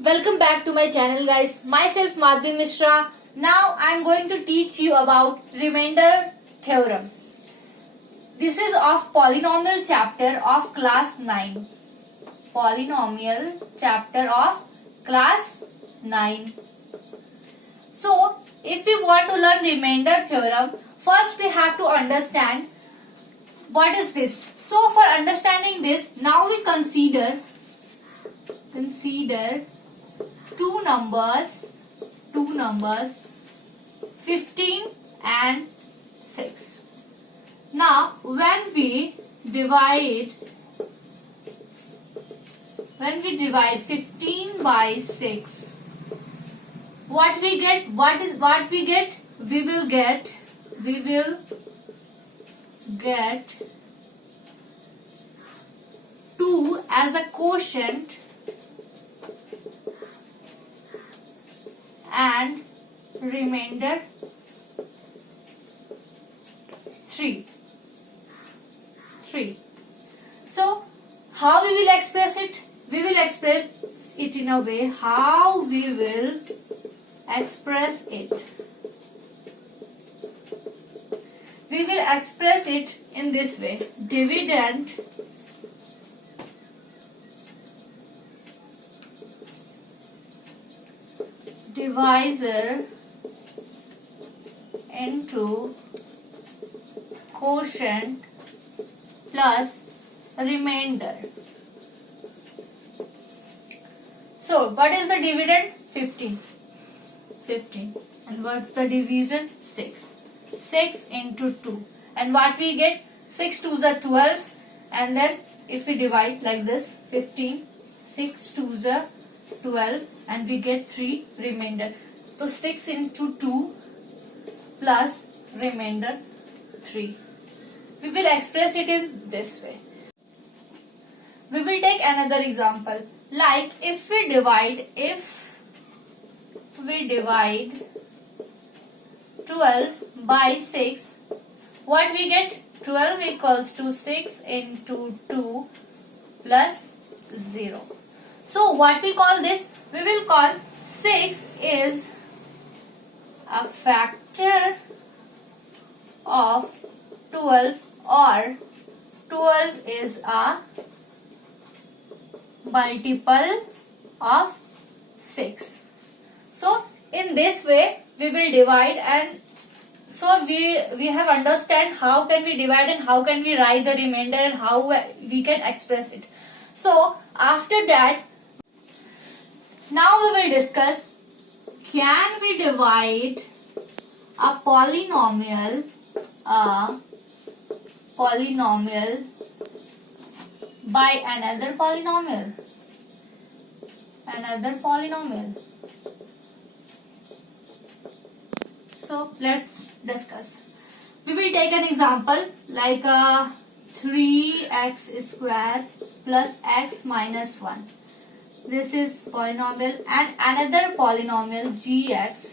Welcome back to my channel guys. Myself Madhvi Mishra. Now I am going to teach you about remainder theorem. This is of polynomial chapter of class 9. Polynomial chapter of class 9. So if we want to learn remainder theorem, first we have to understand what is this. So for understanding this, now we consider two numbers 15 and 6. Now when we divide 15 by 6, what we get? We will get 2 as a quotient and remainder 3. So how we will express it? We will express it in a way. How we will express it? We will express it in this way. Dividend divisor into quotient plus remainder. So what is the dividend? 15. And what's the division? 6 into 2. And what we get? 6 2s are 12. And then if we divide like this, 15, 6 2s are 12, and we get 3 remainder. So 6 into 2 plus remainder 3. We will express it in this way. We will take another example. Like if we divide 12 by 6, what we get? 12 equals to 6 into 2 plus 0. So what we call this? We will call 6 is a factor of 12, or 12 is a multiple of 6. So in this way we will divide, and so we have understand how can we divide and how can we write the remainder and how we can express it. So after that, now we will discuss, can we divide a polynomial by another polynomial. So let's discuss. We will take an example like 3x square plus x minus 1. This is polynomial, and another polynomial gx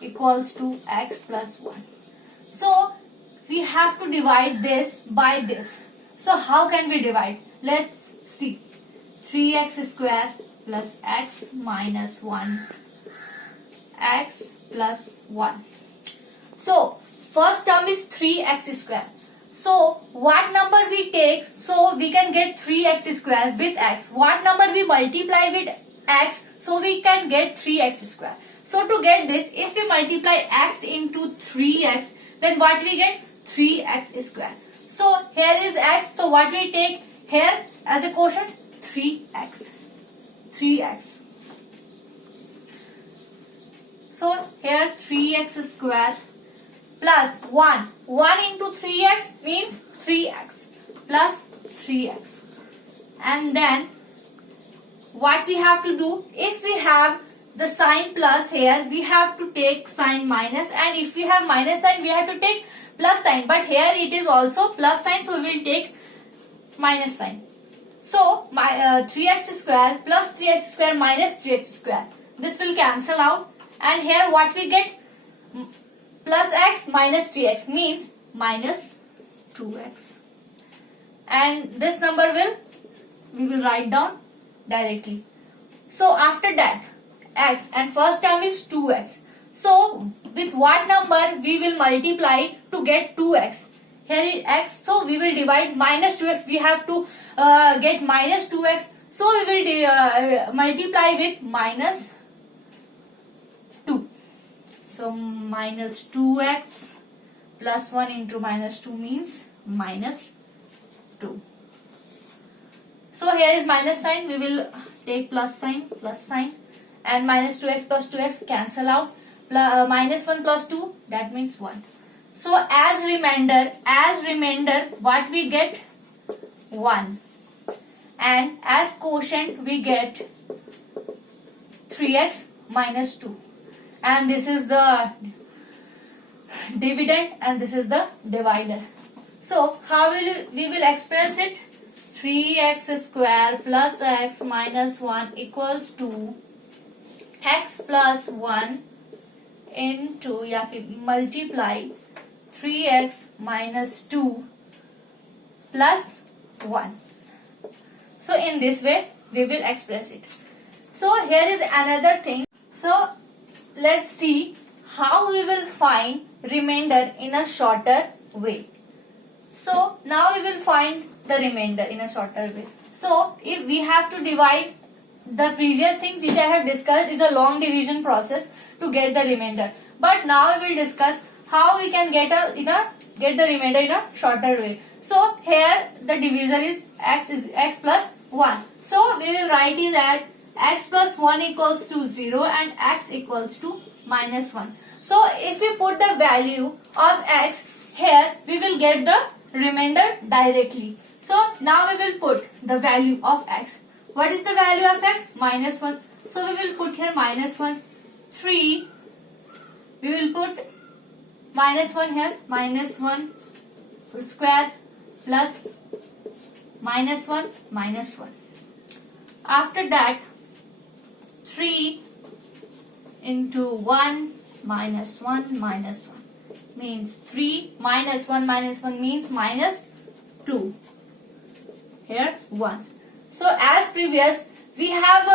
equals to x plus 1. So we have to divide this by this. So how can we divide? Let's see. 3x square plus x minus 1, x plus 1. So first term is 3x square. So what number we take? So we can get 3x square with x. What number we multiply with x? So we can get 3x square. So to get this, if we multiply x into 3x, then what we get? 3x square. So here is x. So what we take here as a quotient? 3x. So here 3x square plus 1. 1 into 3x means 3x plus 3x. And then what we have to do, if we have the sign plus here, we have to take sign minus, and if we have minus sign, we have to take plus sign. But here it is also plus sign, so we will take minus sign. So 3x square plus 3x square minus 3x square. This will cancel out, and here what we get? Plus x minus 3x means minus 2x. And this number we will write down directly. So after that x and first term is 2x. So with what number we will multiply to get 2x? Here is x, so we will divide minus 2x. We have to get minus 2x. So we will multiply with minus 2. So minus 2x plus 1 into minus 2 means minus 2. So here is minus sign. We will take plus sign, and minus 2x plus 2x cancel out. Minus 1 plus 2, that means 1. So as remainder, what we get? 1. And as quotient we get 3x minus 2. And this is the dividend and this is the divider. So how we will express it? 3x square plus x minus 1 equals to x plus 1 into multiply 3x minus 2 plus 1. So in this way we will express it. So here is another thing. So let's see how we will find remainder in a shorter way. So now we will find the remainder in a shorter way. So if we have to divide, the previous thing which I have discussed is a long division process to get the remainder. But now we will discuss how we can get the remainder in a shorter way. So here the divisor is x plus 1. So we will write it that x plus 1 equals to 0 and x equals to minus 1. So if we put the value of x here, we will get the remainder directly. So now we will put the value of x. What is the value of x? Minus 1. So we will put here minus 1. 3. We will put minus 1 here. Minus 1 square plus minus 1 minus 1. After that 3 into 1 minus 1 minus 1 means 3 minus 1 means minus 2. Here 1. So as previous, we have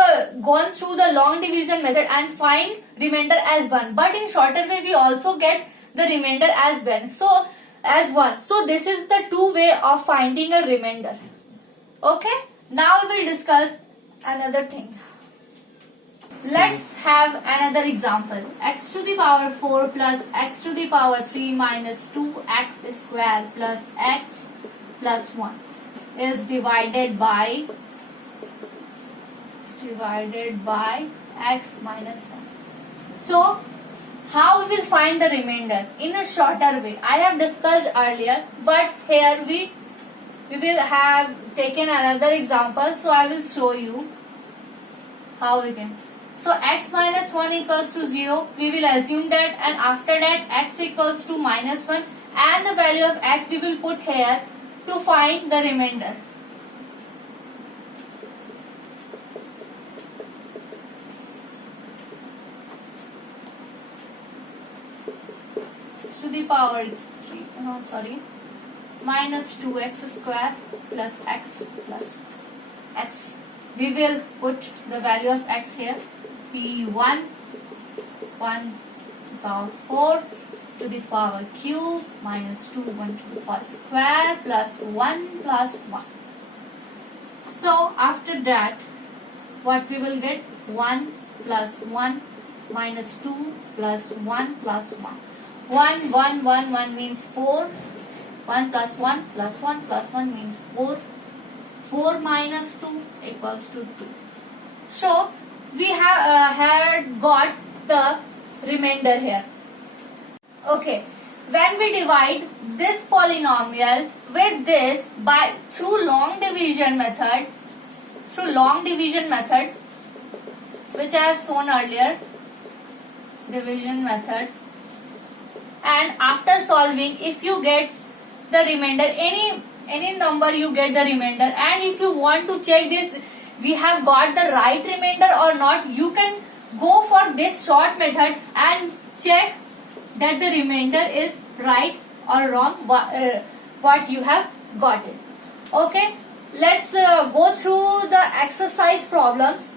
gone through the long division method and find remainder as 1. But in shorter way we also get the remainder as 1. So as 1. So this is the two way of finding a remainder. Okay. Now we will discuss another thing. Let's have another example. X to the power 4 plus x to the power 3 minus 2x square plus x plus 1 is divided by x minus 1. So how we will find the remainder in a shorter way? I have discussed earlier, but here we will have taken another example. So I will show you how we can. So x minus 1 equals to 0. We will assume that, and after that x equals to minus 1 and the value of x we will put here to find the remainder. To the power 3, minus 2x square plus x plus x. We will put the value of x here. P1 1 to the power 4 to the power cube minus 2 1 to the power square plus 1 plus 1. So after that what we will get? 1 plus 1 minus 2 plus 1 plus 1. 1 1 1 1 means 4. 1 plus 1 plus 1 plus 1 means 4. 4 minus 2 equals to 2. So we had got the remainder here. Okay, when we divide this polynomial with this by through long division method, which I have shown earlier, division method, and after solving, if you get the remainder, any number you get the remainder, and if you want to check this we have got the right remainder or not, you can go for this short method and check that the remainder is right or wrong, what you have got it. Okay, let's go through the exercise problems.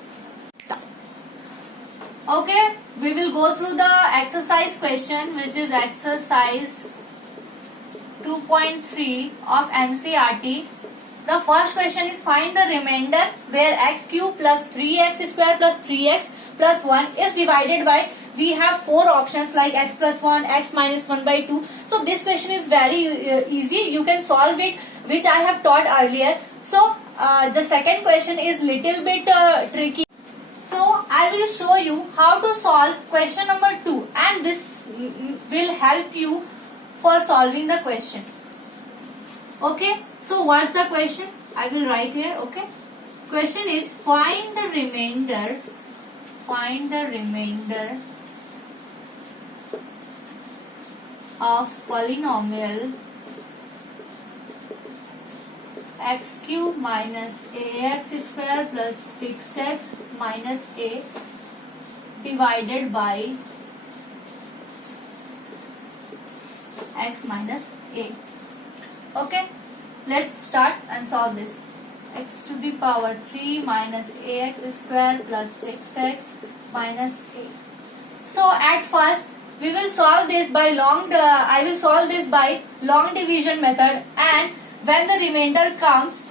Okay, we will go through the exercise question, which is exercise 2.3 of NCERT. The first question is find the remainder where x cube plus 3x square plus 3x plus 1 is divided by, we have four options like x plus 1, x minus 1 by 2. So this question is very easy. You can solve it, which I have taught earlier. So the second question is little bit tricky. So I will show you how to solve question number 2, and this will help you for solving the question. Okay, so what's the question? I will write here. Okay, question is find the remainder of polynomial x cube minus ax square plus 6x minus a divided by x minus a. Okay, let's start and solve this. X to the power 3 minus ax square plus 6x minus a. So at first we will solve this by I will solve this by long division method, and when the remainder comes,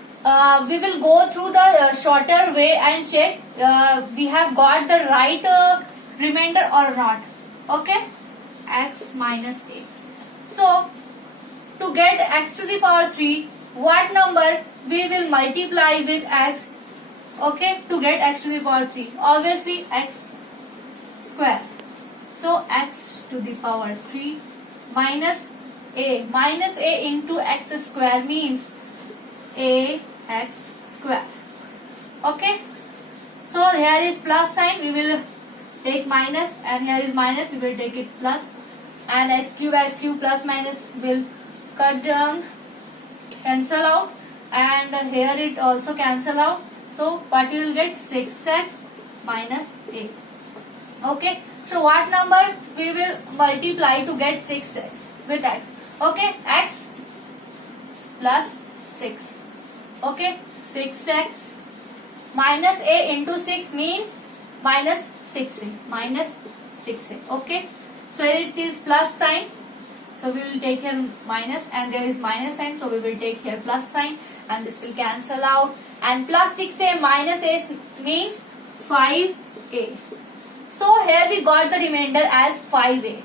we will go through the shorter way and check we have got the right remainder or not. Okay, x minus a. So to get x to the power 3, what number we will multiply with x? Okay, to get x to the power 3, obviously x square. So x to the power 3 minus a into x square means ax square. Okay, so here is plus sign, we will take minus, and here is minus, we will take it plus, and x cube plus minus will cut down, cancel out, and here it also cancel out. So what you will get? 6x minus a. Okay, so what number we will multiply to get 6x with x? Okay, x plus 6. Okay, 6x minus a into 6 means minus 6a. Okay, so it is plus sign, so we will take here minus, and there is minus sign, so we will take here plus sign, and this will cancel out, and plus 6a minus a means 5a. So here we got the remainder as 5a.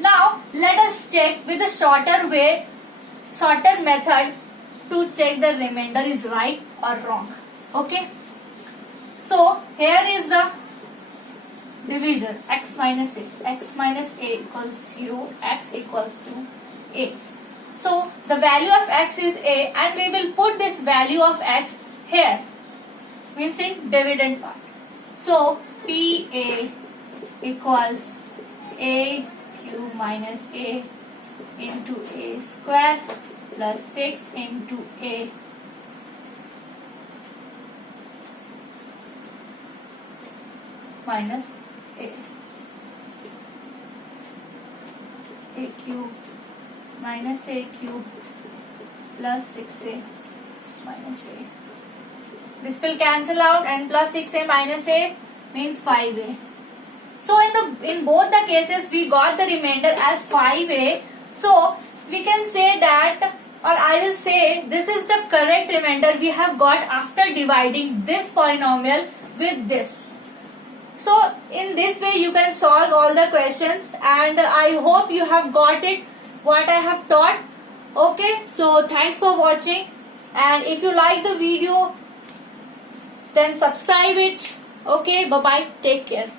Now let us check with the shorter method to check the remainder is right or wrong. Okay, so here is the divisor, x minus a equals 0, x equals to a. So the value of x is a, and we will put this value of x here, means in dividend part. So pa equals a cube minus a into a square plus 6 into a minus a cube minus a cube plus 6a minus a. This will cancel out, and plus 6a minus a means 5a. So in both the cases we got the remainder as 5a. So we can say that, or I will say, this is the correct remainder we have got after dividing this polynomial with this. So in this way you can solve all the questions, and I hope you have got it what I have taught. Okay, so thanks for watching, and if you like the video then subscribe it. Okay, bye bye, take care.